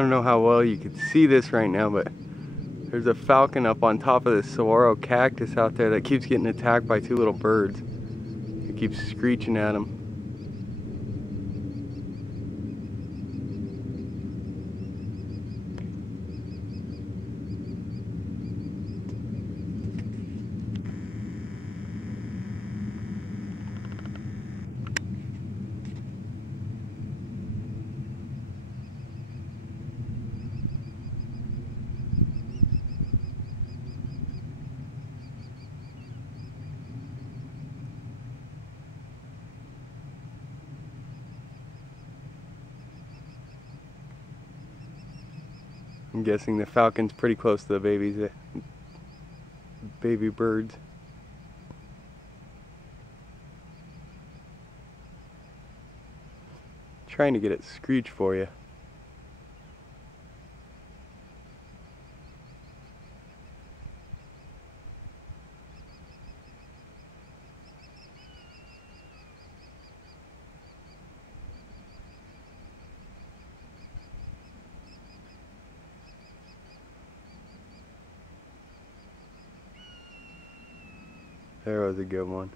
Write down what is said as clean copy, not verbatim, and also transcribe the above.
don't know how well you can see this right now, but there's a falcon up on top of this saguaro cactus out there that keeps getting attacked by two little birds. It keeps screeching at him. I'm guessing the falcon's pretty close to the babies, baby birds. Trying to get it screech for you. There was a good one.